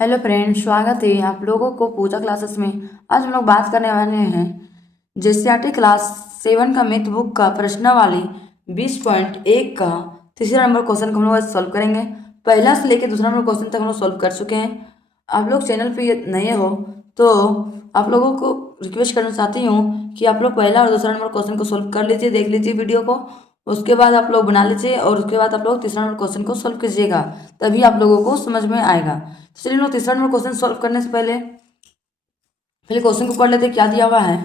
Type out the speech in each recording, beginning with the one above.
Hello friend, स्वागत है आप लोगों को पूजा क्लासेस में। आज हम लोग बात करने वाले हैं जेसीईआरटी क्लास 7 का मैथ बुक का प्रश्नावली 20.1 का तीसरा नंबर क्वेश्चन को हम लोग आज सॉल्व करेंगे। पहला से लेकर दूसरा नंबर क्वेश्चन तक हम लोग सॉल्व कर चुके हैं। आप लोग चैनल पे नए हो तो आप लोगों को रिक्वेस्ट करना चाहती हूँ कि आप लोग पहला और दूसरा नंबर क्वेश्चन को सॉल्व कर लीजिए, देख लीजिए वीडियो को। उसके बाद आप लोग बना लीजिए और उसके बाद आप लोग तीसरा नंबर क्वेश्चन को सॉल्व कीजिएगा, तभी आप लोगों को समझ में आएगा। तो चलिए हम लोग तीसरा नंबर क्वेश्चन सॉल्व करने से पहले क्वेश्चन को पढ़ लेते हैं। क्या दिया हुआ है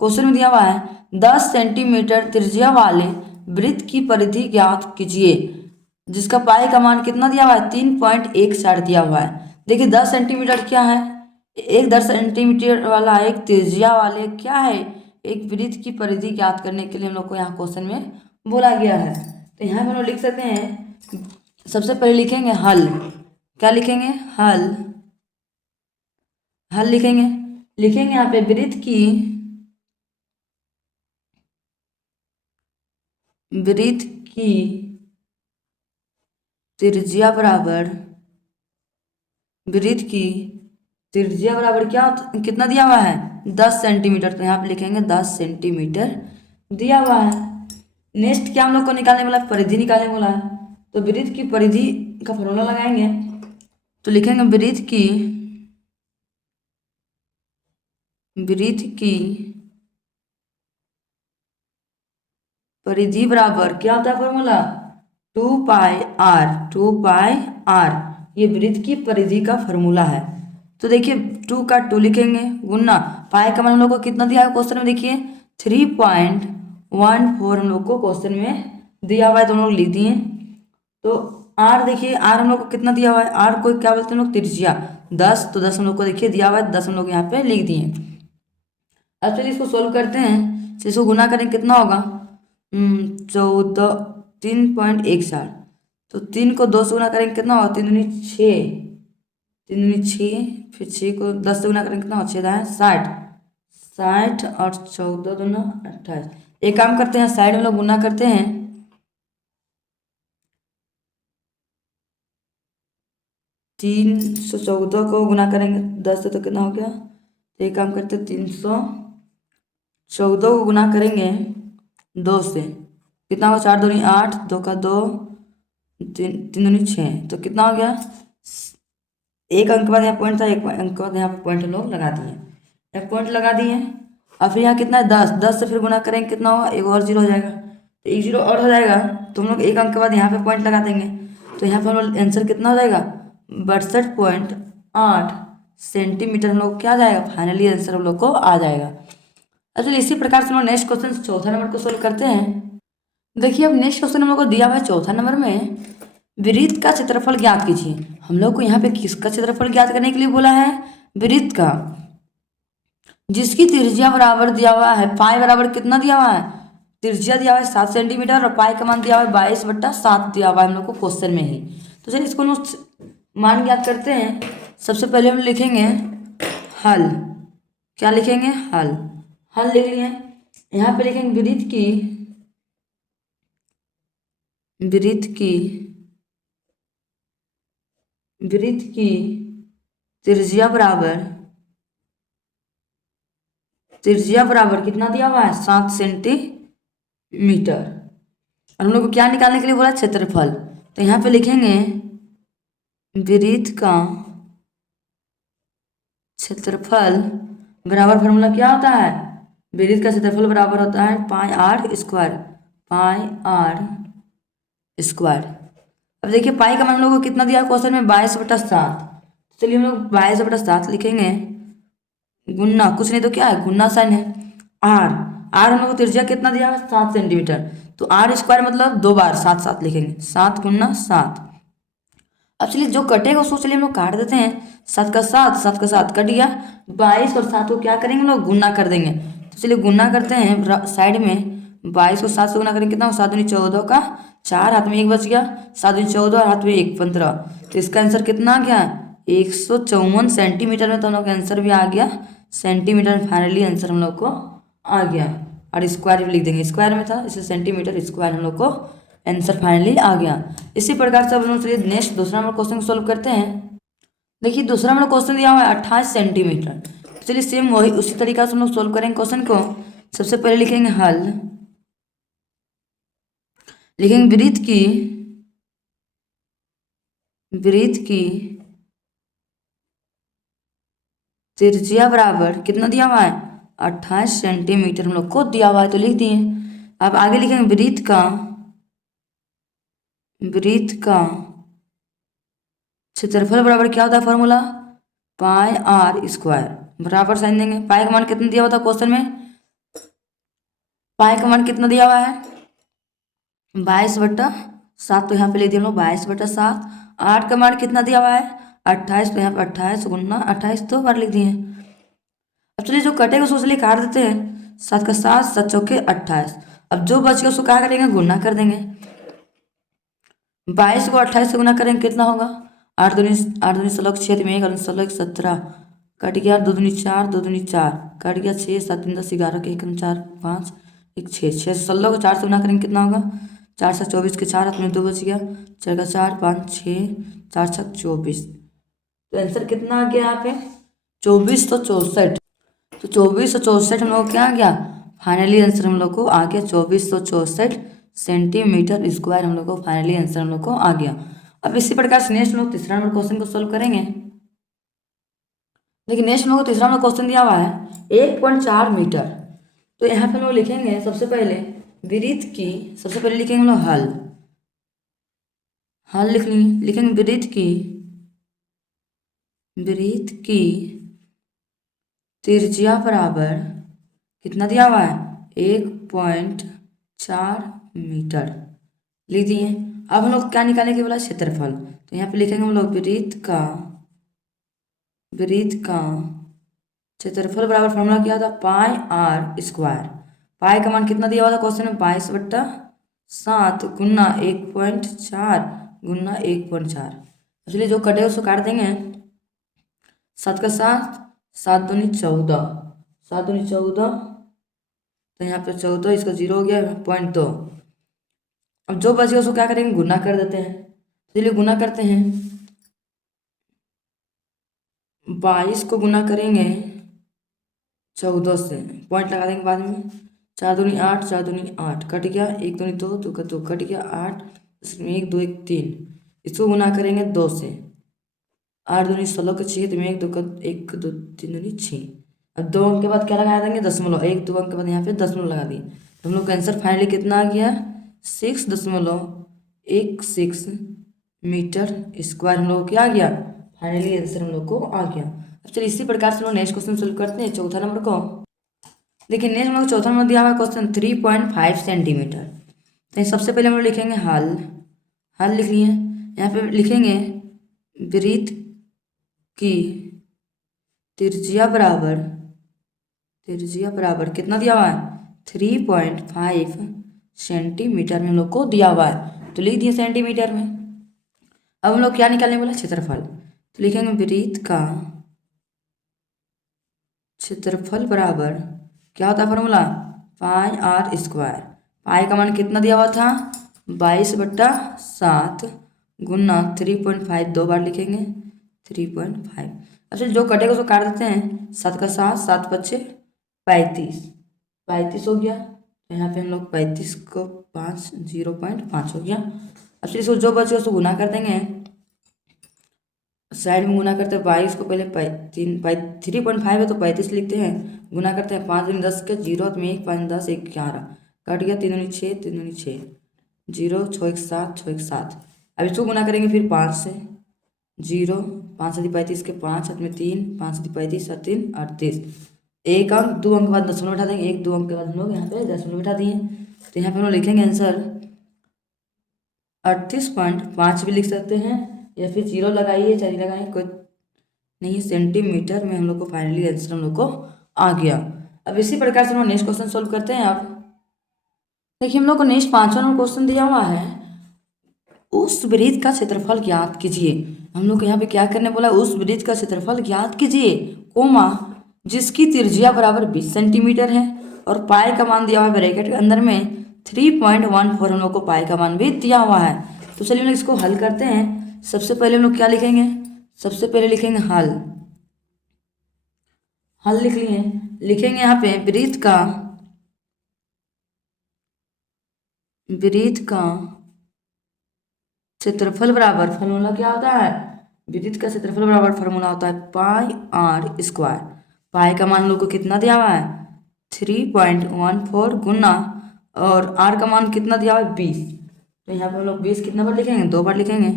क्वेश्चन में? दिया हुआ है 10 सेंटीमीटर त्रिज्या वाले वृत्त की परिधि ज्ञात कीजिए, जिसका पाई का मान कितना दिया हुआ है? 3.14 दिया हुआ है। देखिए 10 सेंटीमीटर क्या है? एक 10 सेंटीमीटर वाला एक त्रिज्या वाले क्या है, एक वृत्त की परिधि ज्ञात करने के लिए हम लोग को यहाँ क्वेश्चन में बोला गया है। तो यहाँ हम लोग लिख सकते हैं, सबसे पहले लिखेंगे हल। क्या लिखेंगे? हल। हल लिखेंगे यहाँ पे वृत्त की त्रिज्या बराबर क्या कितना दिया हुआ है? 10 सेंटीमीटर। तो यहाँ पे लिखेंगे 10 सेंटीमीटर दिया हुआ है। नेक्स्ट क्या हम लोग को निकालने वाला? परिधि निकालने वाला है। तो वृत्त की परिधि का फॉर्मूला लगाएंगे। तो लिखेंगे वृत्त की परिधि बराबर क्या होता है फॉर्मूला? 2 pi are. ये वृत्त की परिधि का फॉर्मूला है। तो देखिए 2 का 2 लिखेंगे गुना पाई का मान हम लोग को कितना दिया है क्वेश्चन में? देखिए 3.14 हम लोग को क्वेश्चन में दिया हुआ है, तो हम लोग लिख दिए। तो आर देखिए, आर हम लोग को कितना दिया हुआ है? आर को क्या बोलते हैं हम लोग? त्रिज्या 10। तो 10 हम लोग को देखिए दिया हुआ है, 10 हम लोग यहाँ पे लिख दिए। अब चलिए इसको सोल्व करते हैं। इसको गुना करें कितना होगा? 14 3.14। तो 3 को 2 से गुना करेंगे कितना होगा? 3 दूनी 6, 3 दूनी 6, फिर 6 को 10 से गुना करेंगे कितना होगा? 6 दाएं 60, 60 और 14 दूना 28। एक काम करते हैं, साइड में लोग गुना करते हैं। 314 को गुना करेंगे 10 से तो कितना हो गया? एक काम करते हैं, 314 को गुना करेंगे 2 से कितना होगा? 4 दूनी 8, 2 का 2, 3 दूनी 6। तो कितना हो गया? एक अंक बाद यहाँ पॉइंट था, एक अंक बाद यहाँ पे पॉइंट हम लोग लगा दिए। एक पॉइंट लगा दिए। और फिर यहाँ कितना है? 10। 10 से फिर गुना करेंगे कितना होगा? एक और जीरो हो जाएगा। तो एक जीरो और हो जाएगा, तो हम लोग एक अंक के बाद यहाँ पे पॉइंट लगा देंगे। तो यहाँ पर हम लोग आंसर कितना हो जाएगा? 62.8 सेंटीमीटर हम लोग क्या आ जाएगा? फाइनली आंसर हम लोग को आ जाएगा। अब चलिए इसी प्रकार से हम लोग नेक्स्ट क्वेश्चन चौथा नंबर को सोल्व करते हैं। देखिए अब नेक्स्ट क्वेश्चन हम लोग को दिया हुआ है चौथा नंबर में, वृत्त का क्षेत्रफल ज्ञात कीजिए। हम लोग को यहाँ पे किसका क्षेत्रफल ज्ञात करने के लिए बोला है? वृत्त का, जिसकी त्रिज्या बराबर दिया हुआ है, पाई बराबर कितना दिया हुआ है? त्रिज्या दिया हुआ है 7 सेंटीमीटर और पाई का मान दिया हुआ है 22/7 दिया हुआ है हम लोग को क्वेश्चन में ही। तो चलिए इसको लोग मान ज्ञात करते हैं। सबसे पहले हम लिखेंगे हल। क्या लिखेंगे? हल। हल लिख लिए। यहाँ पे लिखेंगे वृत्त की त्रिज्या बराबर कितना दिया हुआ है? 7 सेंटीमीटर। और हम लोग को क्या निकालने के लिए बोला? क्षेत्रफल। तो यहाँ पे लिखेंगे वृत्त का क्षेत्रफल बराबर फॉर्मूला क्या होता है? वृत्त का क्षेत्रफल बराबर होता है पाई आर स्क्वायर। अब देखिए पाई का मान हम लोग को कितना दिया क्वेश्चन में? 22/7। चलिए हम लोग 22/7 लिखेंगे गुन्ना, कुछ नहीं तो क्या है? गुन्ना साइन है। आर हम लोग को त्रिज्या कितना दिया है? 7 सेंटीमीटर। तो आर स्क्वायर मतलब 2 बार 7 7 लिखेंगे, 7 गुना 7। अब चलिए जो कटेगा उसको चलिए हम लोग काट देते हैं। 7 का 7, 7 का 7 कट गया। 22 और 7 को क्या करेंगे हम लोग? गुना कर देंगे। तो चलिए गुना करते हैं साइड में। 22 को 7 से गुना करेंगे कितना? 7 दूनी 14 का 4, हाथ में 1 बच गया। 7 दूनी 14 और हाथ में 1 15। तो इसका आंसर कितना आ गया? 154 सेंटीमीटर में। तो हम लोग का आंसर भी आ गया सेंटीमीटर। फाइनली आंसर हम लोग को आ गया। और स्क्वायर भी लिख देंगे, स्क्वायर में था इसलिए सेंटीमीटर स्क्वायर हम लोग को आंसर फाइनली आ गया। इसी प्रकार से हम लोग चलिए नेक्स्ट दूसरा नंबर क्वेश्चन को सोल्व करते हैं। देखिए दूसरा हमारा क्वेश्चन दिया हुआ है 28 सेंटीमीटर। चलिए सेम वही उसी तरीका से हम लोग सोल्व करेंगे क्वेश्चन को। सबसे पहले लिखेंगे हल, लिखेंगे वृत्त की त्रिज्या बराबर कितना दिया हुआ है 28 सेंटीमीटर हम लोग को दिया हुआ है, तो लिख दिए। अब आगे लिखेंगे वृत्त का क्षेत्रफल बराबर क्या होता है फॉर्मूला पाई आर स्क्वायर, बराबर साइन देंगे। पाई का मान कितना दिया हुआ था क्वेश्चन में, पाई का मान कितना दिया हुआ है 22/7, तो यहाँ पे लिख दिया हम लोग 22/7। आर का मान कितना दिया हुआ है 28, तो यहाँ पे 28 गुना 28 दो बार लिख दिए। अब चलिए जो कटेगा उसको चलिए काट देते हैं। 7 का 7, 7 चौके 28। अब जो बच गया उसको क्या करेंगे गुना कर देंगे। 22 को 28 से गुना करेंगे कितना होगा 8 दूनी 16 6 में 1 16 17 कट गया 2 दूनी 4 2 दूनी 4 कट गया 6 7 3 10 11 के 1 4 5 1 6 6 16 को 4 से गुना करेंगे कितना होगा 4 7 24 के 4 हाथ में 2 बच गया 4 का 4 5 6 4 7 24। तो आंसर कितना आ गया यहाँ पे 2464। तो 2464 हम लोग को क्या आ गया फाइनली आंसर हम लोग को आ गया 2464 सेंटीमीटर स्क्वायर हम लोग को फाइनली आंसर हम लोग को आ गया। अब इसी प्रकार से नेक्स्ट हम लोग तीसरा नंबर क्वेश्चन को सोल्व करेंगे। देखिए नेक्स्ट हम लोग को तीसरा नंबर क्वेश्चन दिया हुआ है 1.4 मीटर। तो यहाँ पे हम लोग लिखेंगे सबसे पहले वृत्त की, सबसे पहले लिखेंगे हम लोग हल लिखेंगे वृत्त की त्रिज्या बराबर कितना दिया हुआ है 1.4 मीटर लिख दिए। अब हम लोग क्या निकालने के बोला क्षेत्रफल, तो यहाँ पे लिखेंगे हम लोग वृत्त का क्षेत्रफल बराबर फॉर्मूला क्या था पाई आर स्क्वायर। पाई का मान कितना दिया हुआ था क्वेश्चन में 22/7 गुना 1.4 गुना 1.4। इसलिए जो कटे उसको काट देंगे। 7 का 7 7 दूनी 14 7 दूनी 14, तो यहाँ पे 14 इसका 0 हो गया 0.2। अब जो बच गया उसको क्या करेंगे गुना कर देते हैं। चलिए गुना करते हैं। 22 को गुना करेंगे 14 से, पॉइंट लगा देंगे बाद में। 4 दूनी 8 4 दूनी 8 कट गया 1 दूनी 2 2 का 2 कट गया 8 इसमें 1 2 1 3। इसको गुना करेंगे 2 से। 8 दूनी 16 का 6 में 1 2 का 1 2 3 दूनी 6। अब 2 अंक के बाद क्या लगा देंगे दशमलव, 1 2 अंक के बाद यहाँ पे दशमलव लगा दिए। तो हम लोग का आंसर फाइनली कितना आ गया 6.16 मीटर स्क्वायर हम लोग क्या आ गया फाइनली आंसर हम लोग को आ गया। अब चलिए इसी प्रकार से हम लोग नेक्स्ट क्वेश्चन सोल्व करते हैं चौथा नंबर को। देखिए नेक्स्ट हम लोग चौथा नंबर दिया हुआ है क्वेश्चन 3.5 सेंटीमीटर। तो सबसे पहले हम लोग लिखेंगे हल लिख लिए। यहाँ पे लिखेंगे वृत्त की त्रिज्या बराबर कितना दिया हुआ है 3.5 सेंटीमीटर में हम लोग को दिया हुआ है, तो लिख दिए सेंटीमीटर में। अब हम लोग क्या निकालने बोला क्षेत्रफल, तो लिखेंगे वृत्त का क्षेत्रफल बराबर क्या होता है फॉर्मूला पाई आर स्क्वायर। पाई का मान कितना दिया हुआ था 22/7 गुना 3.5 दो बार लिखेंगे 3.5। अच्छा जो कटेगा उसको काट देते हैं। 7 का 7 7 बच्चे 35 हो गया। तो यहाँ पे हम लोग 35 को 5 0.5 हो गया। अब फिर इसको जो बचे उसको गुना कर देंगे। साइड में गुना करते हैं 22 को पहले 3.5 है तो 35 लिखते हैं। गुना करते हैं 5 दूनी 10 के 0 में 1 5 10 11 कट गया 3 दूनी 6 3 दूनी 6 0 6 1 7 6 1 7। अब इसको गुना करेंगे फिर 5 से 0 5 7 35 के 5 हाथ में 3 5 7 35 7 3 38। एक अंक 2 अंक के बाद दशमलव बैठा देंगे। 1 2 अंक के बाद हम लोग यहाँ पे दशमलव बैठा दिए। तो यहाँ पे हम लोग लिखेंगे आंसर 38.5 भी लिख सकते हैं या फिर 0 लगाइए चाहे लगाइए कोई नहीं, सेंटीमीटर में हम लोग को फाइनली आंसर हम लोग को आ गया। अब इसी प्रकार से हम लोग नेक्स्ट क्वेश्चन सोल्व करते हैं। आप देखिए हम लोग को नेक्स्ट 5वां नंबर क्वेश्चन दिया हुआ है उस वृत्त का क्षेत्रफल ज्ञात कीजिए। हम लोग यहाँ पे क्या करने बोला उस वृत्त का क्षेत्रफल ज्ञात कीजिए कोमा जिसकी त्रिज्या बराबर 20 सेंटीमीटर है और पाई का मान दिया हुआ है ब्रैकेट के अंदर में 3.14 हम लोग को पाई का मान भी दिया हुआ है। तो चलिए हम लोग इसको हल करते हैं। सबसे पहले हम लोग क्या लिखेंगे सबसे पहले लिखेंगे हल। हल लिख लिए, लिखेंगे यहाँ पे वृत्त का क्षेत्रफल बराबर, फॉर्मूला क्या होता है, वृत्त का क्षेत्रफल बराबर फॉर्मूला होता है पाई आर स्क्वायर। पाई का मान हम लोग को कितना दिया हुआ है 3.14 गुना, और आर का मान कितना दिया हुआ है 20। तो यहाँ पर हम लोग 20 कितना बार लिखेंगे, 2 बार लिखेंगे,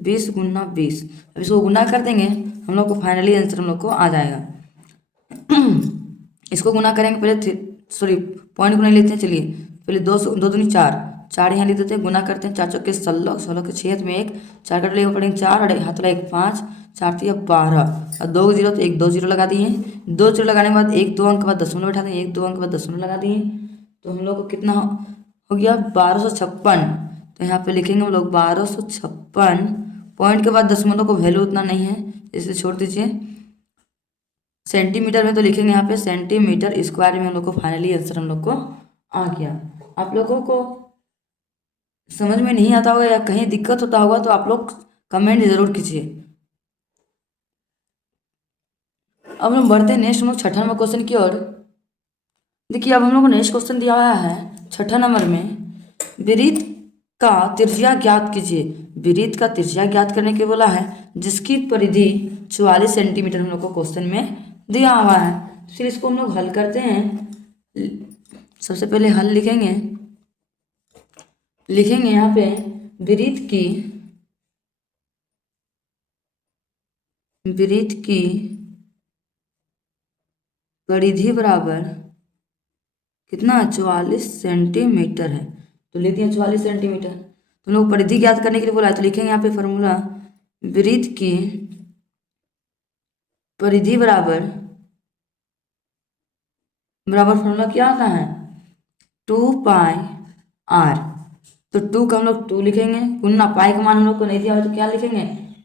20 गुना 20। अब इसको गुना कर देंगे, हम लोग को फाइनली आंसर हम लोग को आ जाएगा। इसको गुना करेंगे, पहले सॉरी पॉइंट गुना लेते हैं, चलिए पहले 2 दूनी 4, 4 यहाँ लिख देते हैं, गुना करते हैं, 4 चौके 16, 16 के 6 में 1, 4 कट लेगा पड़ेंगे 4, और हाथ लगा 1 5, 4 3 12, और 2 जीरो तो 1 2 जीरो लगा दिए। 2 जीरो लगाने के बाद 1 2 अंक के बाद दशमलव बैठा दें, 1 2 अंक के बाद दशमलव लगा दिए। तो हम लोग को कितना हो गया 1256। तो यहाँ पे लिखेंगे हम लोग 1256, पॉइंट के बाद दशमलव को वैल्यू उतना नहीं है इसलिए छोड़ दीजिए। सेंटीमीटर में तो लिखेंगे यहाँ पे सेंटीमीटर स्क्वायर में हम लोग को फाइनली आंसर हम लोग को आ गया। आप लोगों को समझ में नहीं आता होगा या कहीं दिक्कत होता होगा तो आप लोग कमेंट जरूर कीजिए। अब हम बढ़ते हैं नेक्स्ट हम लोग छठा नंबर क्वेश्चन की ओर। देखिए अब हम लोग को नेक्स्ट क्वेश्चन दिया हुआ है छठा नंबर में, वृत्त का त्रिज्या ज्ञात कीजिए। वृत्त का त्रिज्या ज्ञात करने के बोला है जिसकी परिधि 44 सेंटीमीटर हम लोग को क्वेश्चन में दिया हुआ है। फिर इसको हम लोग हल करते हैं। सबसे पहले हल लिखेंगे, लिखेंगे यहाँ पे वृत्त की परिधि बराबर कितना 44 सेंटीमीटर है, तो ले दिया 44 सेंटीमीटर। तो हम लोग परिधि ज्ञात करने के लिए बोला है, तो लिखेंगे यहाँ पे फॉर्मूला वृत्त की परिधि बराबर फॉर्मूला क्या आता है 2 पाई आर। तो 2 का हम लोग 2 लिखेंगे, गुना पाई का मान हम लोग को नहीं दिया हुआ तो क्या लिखेंगे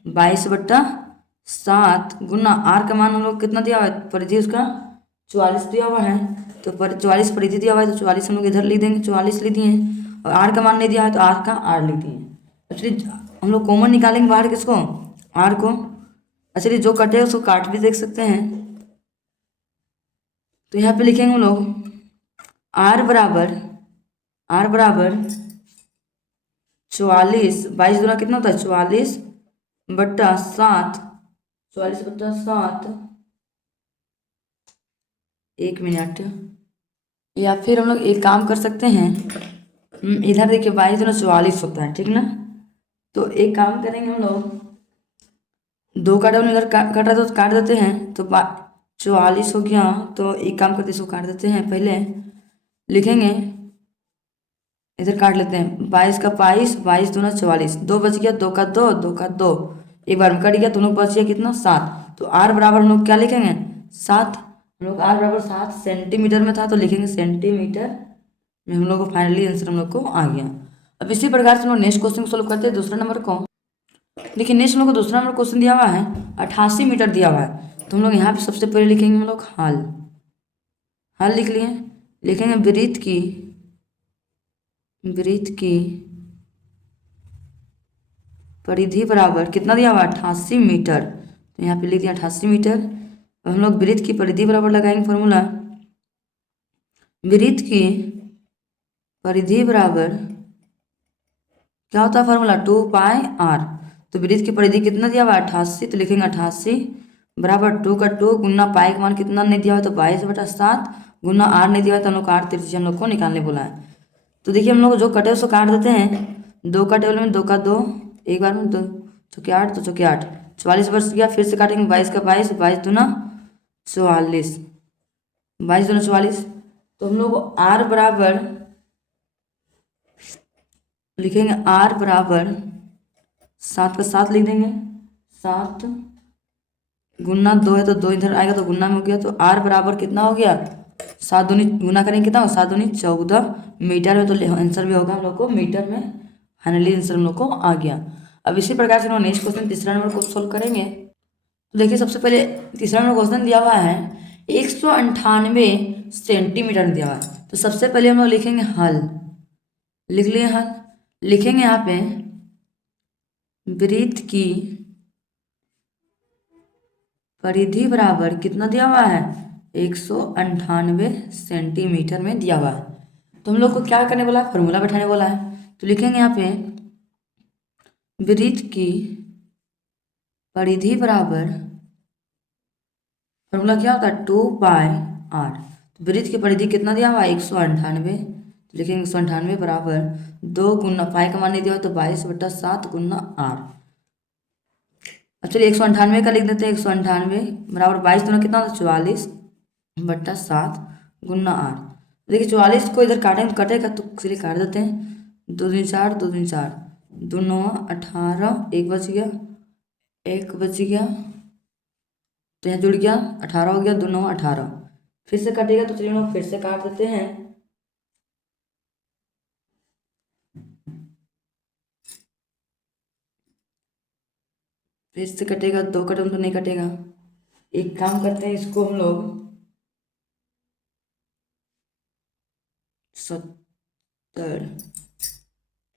22/7, गुना आर का मान हम लोग कितना दिया हुआ है, परिधि उसका 44 दिया हुआ है, तो 44 परिधि दिया हुआ है तो 44 हम लोग इधर लिख देंगे, 44 लिख दिए। और आर का मान नहीं दिया है तो आर का आर लिख दिए। एक्चुअली हम लोग कॉमन निकालेंगे बाहर किसको, आर को। एक्चुअली जो कटे उसको काट भी देख सकते हैं। तो यहाँ पे लिखेंगे हम लोग आर बराबर 44, 22 दूना कितना होता है 44/7, 44/7, 1 मिनट। या फिर हम लोग एक काम कर सकते हैं, इधर देखिए 22 दूना 44 होता है, ठीक ना। तो एक काम करेंगे हम लोग, 2 का डबल इधर कट रहा तो काट देते हैं, तो 44 हो गया। तो एक काम करते इसको काट देते हैं, पहले लिखेंगे इधर काट लेते हैं 22 का 22, 22 दूना 44, 2 बच गया, 2 का 2, 2 का 2, एक बार में कट गया, दोनों बच गया कितना 7। तो आर बराबर हम लोग क्या लिखेंगे 7, हम लोग आर बराबर 7 सेंटीमीटर में था तो लिखेंगे सेंटीमीटर में। हम लोग को फाइनली आंसर हम लोग को आ गया। अब इसी प्रकार से हम लोग नेक्स्ट क्वेश्चन को सोल्व करते हैं दूसरा नंबर को। देखिए नेक्स्ट हम लोग को दूसरा नंबर क्वेश्चन दिया हुआ है 88 मीटर दिया हुआ है। तो हम लोग यहाँ पे सबसे पहले लिखेंगे हम लोग हल लिख लिए, लिखेंगे वृत्त की परिधि बराबर कितना दिया हुआ 88 मीटर। तो यहाँ पे लिख दिया 88 मीटर। अब हम लोग वृत्त की परिधि बराबर लगाएंगे फॉर्मूला, वृत्त की परिधि बराबर क्या होता है फॉर्मूला 2 पाई आर। तो वृत्त की परिधि कितना दिया हुआ 88, तो लिखेंगे 88 बराबर 2 का 2 गुना पाई का मान कितना नहीं दिया हुआ तो 22/7, गुना आर नहीं दिया हुआ तो हम लोग आर त्रिज्या हम लोग को निकालने बोला है। तो देखिए हम लोग जो कटे उसको काट देते हैं, 2 का टेबल में 2 का 2, एक बार में 2 चौके 8, तो चौके 8, 44 बच गया। फिर से काटेंगे 22 का 22, 22 दूना 44, 22 दूना 44। तो हम लोग आर बराबर लिखेंगे आर बराबर 7 का 7 लिख देंगे, 7 गुना 2 है तो 2 इधर आएगा तो गुना में हो गया। तो आर बराबर कितना हो गया 7 दूनी गुना करेंगे कितना 7 दूनी 14 मीटर में, तो आंसर भी होगा हम लोग को मीटर में। फाइनली आंसर हम लोग को आ गया। अब इसी प्रकार से हम नेक्स्ट क्वेश्चन तीसरा नंबर को सोल्व करेंगे। तो देखिए सबसे पहले तीसरा नंबर क्वेश्चन दिया हुआ है 198 सेंटीमीटर दिया हुआ है। तो सबसे पहले हम लोग लिखेंगे हल, लिख लिए हल, लिखेंगे यहाँ पे वृत्त की परिधि बराबर कितना दिया हुआ है, 198 सेंटीमीटर में दिया हुआ है। तो हम लोग को क्या करने बोला, फॉर्मूला बैठाने बोला है। तो लिखेंगे यहाँ पे वृत्त की परिधि बराबर, फॉर्मूला क्या होता है, 2πr। वृत्त की परिधि कितना दिया हुआ है, 198। तो लिखेंगे 198 बराबर 2 गुना पाई का मान नहीं दिया हुआ तो 22/7 गुना r। अब चलिए 198 का लिख देते हैं, 198 बराबर 22 दोनों कितना होता है, 44/7 गुना r। देखिए 44 को इधर काटेंगे तो कटेगा, तो चलिए काट देते हैं। 2 दूनी 4, 2 दूनी 4, 2 9 18, एक बच गया, एक बच गया, तो यहाँ जुड़ गया 18 हो गया, 2 9 18। फिर से कटेगा तो चलिए हम लोग फिर से काट देते हैं। फिर से कटेगा, 2 कटेगा तो नहीं कटेगा। एक काम करते हैं, इसको हम लोग 70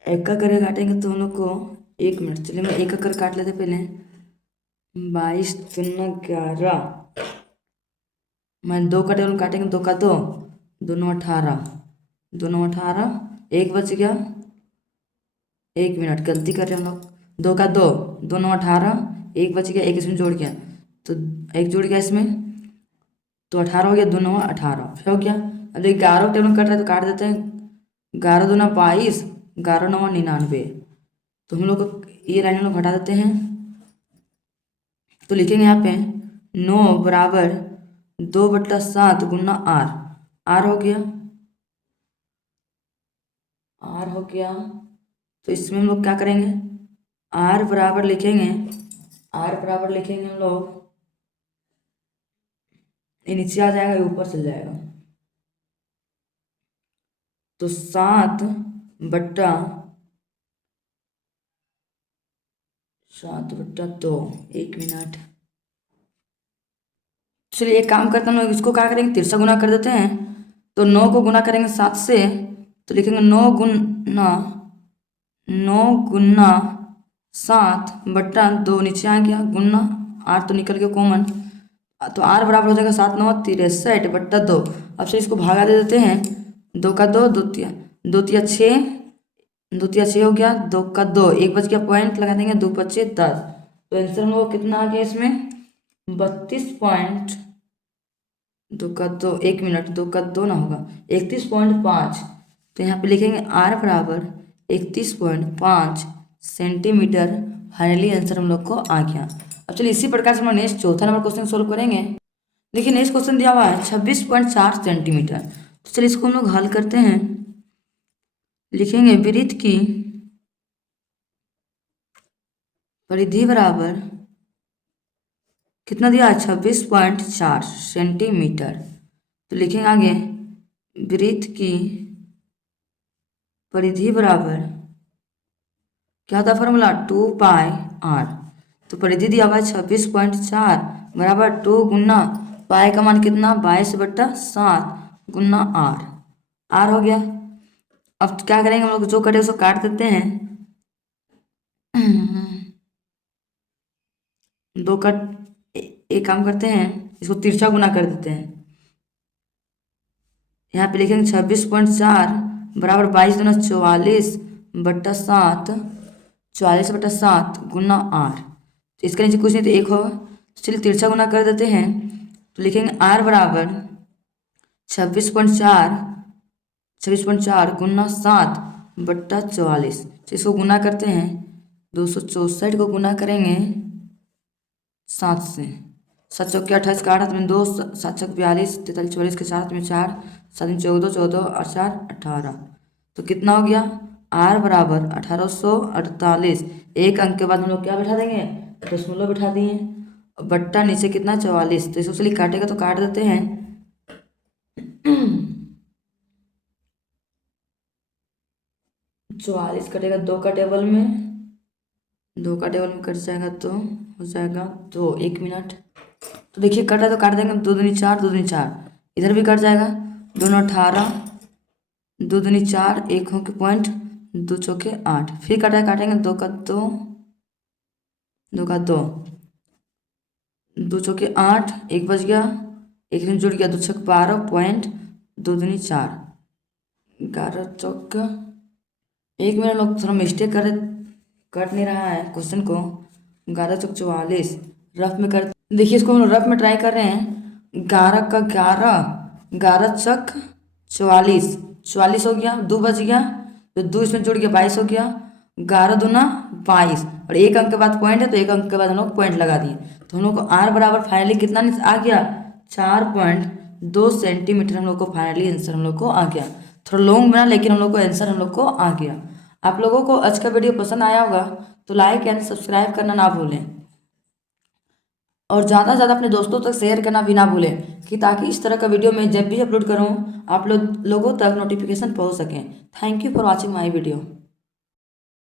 एक का करे काटेंगे तो हम लोग को 1 मिनट, चलिए मैं एक कर काट लेते पहले। 22 दूना 11, मैं 2 कटे काटेंगे, 2 का 2, 2 9 18, 2 9 18, एक बच गया, 1 मिनट गलती कर रहे हैं हम लोग। 2 का 2, 2 9 18, एक बच गया, एक इसमें जोड़ गया, तो एक जुड़ गया इसमें, तो 18 हो गया, 2 9 18, फिर हो गया। अब देखिए 11 टेबल कट रहा है तो काट देते हैं। 11 दूना 22, 11 9 99, तो हम लोग को ये लाइन हम लोग घटा देते हैं। तो लिखेंगे यहाँ पे 9 बराबर 2/7 गुना r। r हो गया, r हो गया। तो इसमें हम लोग क्या करेंगे, r बराबर लिखेंगे, r बराबर लिखेंगे हम लोग, ये नीचे आ जाएगा, ये ऊपर चल जाएगा, तो 7/2। 1 मिनट, चलिए एक काम करते हैं हम लोग, इसको क्या करेंगे, तिरछा गुना कर देते हैं। तो 9 को गुना करेंगे 7 से, तो लिखेंगे 9 गुना 7/2, नीचे आ गया गुना, r तो निकल गया कॉमन, तो r बराबर हो जाएगा 7 9 63/2। अब से इसको भागा दे देते हैं। 2 का 2, 2 तिया 2 तिया 6, 2 तिया 6 हो गया, 2 का 2, एक बच गया, पॉइंट लगा देंगे, 2 5 10। तो आंसर हम लोग कितना आ गया इसमें, 32 पॉइंट, 2 का 2, 1 मिनट, 2 का 2 ना होगा, 31.5। तो यहाँ पे लिखेंगे r बराबर 31.5 सेंटीमीटर। फाइनली आंसर हम लोग को आ गया। अब चलिए इसी प्रकार से हम नेक्स्ट चौथा नंबर क्वेश्चन सोल्व करेंगे। देखिए नेक्स्ट क्वेश्चन दिया हुआ है 26.4 सेंटीमीटर। तो चलिए इसको हम लोग हल करते हैं। लिखेंगे वृत्त की परिधि बराबर कितना दिया है, 26.4 सेंटीमीटर। तो लिखेंगे आगे वृत्त की परिधि बराबर क्या था फॉर्मूला, 2πr। तो परिधि दिया हुआ है 26.4 बराबर 2 गुना पाई का मान कितना, 22/7 गुना r हो गया। अब क्या करेंगे हम लोग, जो कटे उसको काट देते हैं। 2 का एक काम करते हैं, इसको तिरछा गुना कर देते हैं। यहाँ पे लिखेंगे 26.4 बराबर 22 दूना 44/7, 44/7 गुना r। तो इसके नीचे कुछ नहीं तो एक होगा, तो चलिए तिरछा गुना कर देते हैं। तो लिखेंगे r बराबर 26.4 गुना 7/44। तो इसको गुना करते हैं, 264 को गुना करेंगे 7 से, 7 चौके 28 का 8 में 2, 7 चौक 42, 43 44 के 4 में 4, 7 14 14 और 4 18। तो कितना हो गया, r बराबर 1848। एक अंक के बाद हम लोग क्या बैठा देंगे, दशमलव बैठा दिए, बट्टा नीचे कितना 44। तो इसको चलिए काटेगा तो काट देते हैं। 44 कटेगा 2 का टेबल में, 2 का टेबल में कट जाएगा तो हो जाएगा 2, 1 मिनट। तो देखिए कटा तो काट देंगे, 2 दूनी 4, 2 दूनी 4, इधर भी कट जाएगा, 2 9 18, 2 दूनी 4, एक हो के पॉइंट, 2 चौके 8, फिर कटा काटेंगे, 2 का 2, 2 का 2, दो चौके 8, एक बच गया, एक दिन जुड़ गया, 2 छक 12 पॉइंट, 2 दूनी 4, 11 चौका, एक मिनट लोग थोड़ा मिस्टेक कर कट नहीं रहा है क्वेश्चन को। 11 चौक 44 रफ में कर, देखिए इसको हम रफ में ट्राई कर रहे हैं। 11 का 11, 11 चक 44, 44 हो गया, 2 बच गया, तो 2 इसमें जुड़ गया, 22 हो गया, 11 दूना 22, और एक अंक के बाद पॉइंट है तो एक अंक के बाद हम लोग पॉइंट लगा दिए, तो हम लोग को आर बराबर फाइनली कितना आ गया, 4.2 सेंटीमीटर हम लोग को फाइनली आंसर हम लोग को आ गया। थोड़ा लॉन्ग बना लेकिन हम लोग को आंसर हम लोग को आ गया। आप लोगों को आज का वीडियो पसंद आया होगा तो लाइक एंड सब्सक्राइब करना ना भूलें, और ज़्यादा से ज़्यादा अपने दोस्तों तक शेयर करना भी ना भूलें, कि ताकि इस तरह का वीडियो मैं जब भी अपलोड करूँ आप लोगों तक नोटिफिकेशन पहुँच सकें। Thank you for watching my video.